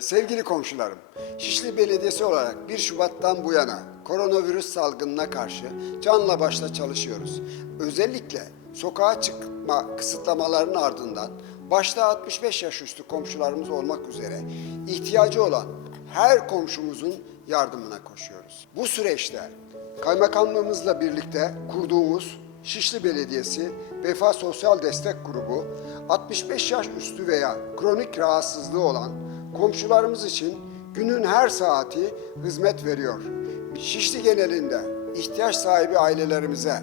Sevgili komşularım, Şişli Belediyesi olarak 1 Şubat'tan bu yana koronavirüs salgınına karşı canla başla çalışıyoruz. Özellikle sokağa çıkma kısıtlamalarının ardından başta 65 yaş üstü komşularımız olmak üzere ihtiyacı olan her komşumuzun yardımına koşuyoruz. Bu süreçte kaymakamlığımızla birlikte kurduğumuz Şişli Belediyesi Vefa Sosyal Destek Grubu 65 yaş üstü veya kronik rahatsızlığı olan komşularımız için günün her saati hizmet veriyor. Şişli genelinde ihtiyaç sahibi ailelerimize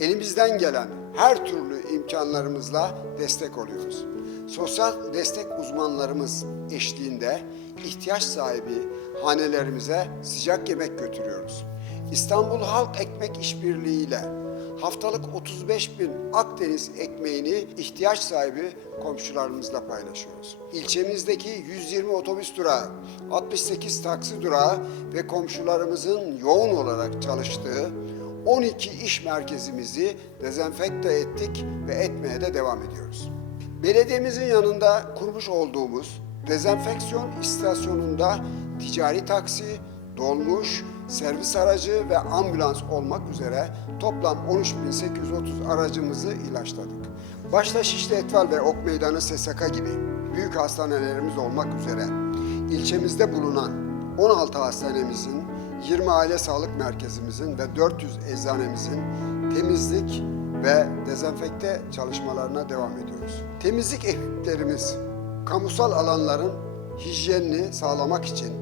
elimizden gelen her türlü imkanlarımızla destek oluyoruz. Sosyal destek uzmanlarımız eşliğinde ihtiyaç sahibi hanelerimize sıcak yemek götürüyoruz. İstanbul Halk Ekmek İşbirliği ile haftalık 35 bin Akdeniz ekmeğini ihtiyaç sahibi komşularımızla paylaşıyoruz. İlçemizdeki 120 otobüs durağı, 68 taksi durağı ve komşularımızın yoğun olarak çalıştığı 12 iş merkezimizi dezenfekte ettik ve etmeye de devam ediyoruz. Belediyemizin yanında kurmuş olduğumuz dezenfeksiyon istasyonunda ticari taksi, dolmuş, servis aracı ve ambulans olmak üzere toplam 13.830 aracımızı ilaçladık. Başta Şişli Etval ve Ok Meydanı SSK gibi büyük hastanelerimiz olmak üzere ilçemizde bulunan 16 hastanemizin, 20 aile sağlık merkezimizin ve 400 eczanemizin temizlik ve dezenfekte çalışmalarına devam ediyoruz. Temizlik ekiplerimiz kamusal alanların hijyenini sağlamak için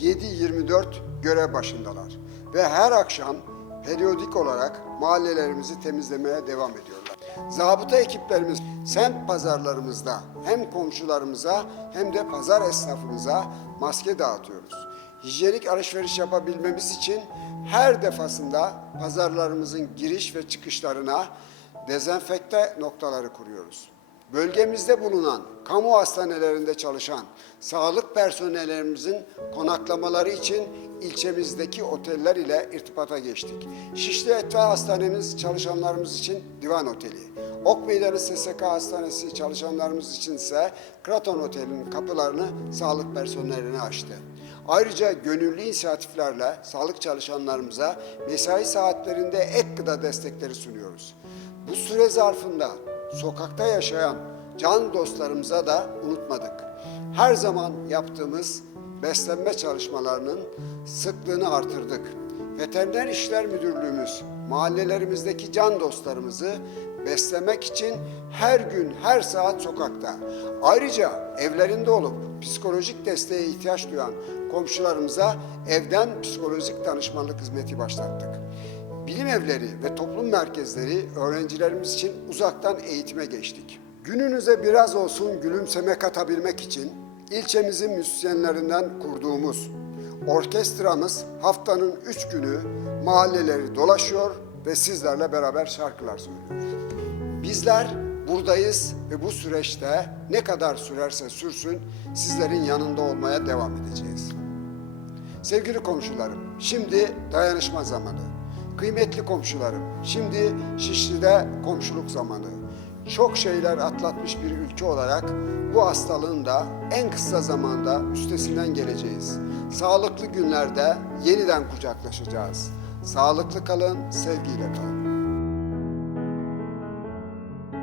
7-24 görev başındalar ve her akşam periyodik olarak mahallelerimizi temizlemeye devam ediyorlar. Zabıta ekiplerimiz semt pazarlarımızda hem komşularımıza hem de pazar esnafımıza maske dağıtıyoruz. Hijyenik alışveriş yapabilmemiz için her defasında pazarlarımızın giriş ve çıkışlarına dezenfekte noktaları kuruyoruz. Bölgemizde bulunan kamu hastanelerinde çalışan sağlık personellerimizin konaklamaları için ilçemizdeki oteller ile irtibata geçtik. Şişli Etva Hastanemiz çalışanlarımız için Divan Oteli. Ok Meydanı SSK Hastanesi çalışanlarımız için ise Kraton Otel'in kapılarını sağlık personeline açtı. Ayrıca gönüllü inisiyatiflerle sağlık çalışanlarımıza mesai saatlerinde ek gıda destekleri sunuyoruz. Bu süre zarfında sokakta yaşayan can dostlarımıza da unutmadık. Her zaman yaptığımız beslenme çalışmalarının sıklığını artırdık. Veteriner İşler Müdürlüğümüz mahallelerimizdeki can dostlarımızı beslemek için her gün her saat sokakta. Ayrıca evlerinde olup psikolojik desteğe ihtiyaç duyan komşularımıza evden psikolojik danışmanlık hizmeti başlattık. Bilim evleri ve toplum merkezleri öğrencilerimiz için uzaktan eğitime geçtik. Gününüze biraz olsun gülümseme katabilmek için ilçemizin müzisyenlerinden kurduğumuz orkestramız haftanın üç günü mahalleleri dolaşıyor ve sizlerle beraber şarkılar söylüyor. Bizler buradayız ve bu süreçte ne kadar sürerse sürsün sizlerin yanında olmaya devam edeceğiz. Sevgili komşularım, şimdi dayanışma zamanı. Kıymetli komşularım, şimdi Şişli'de komşuluk zamanı. Çok şeyler atlatmış bir ülke olarak bu hastalığın da en kısa zamanda üstesinden geleceğiz. Sağlıklı günlerde yeniden kucaklaşacağız. Sağlıklı kalın, sevgiyle kalın.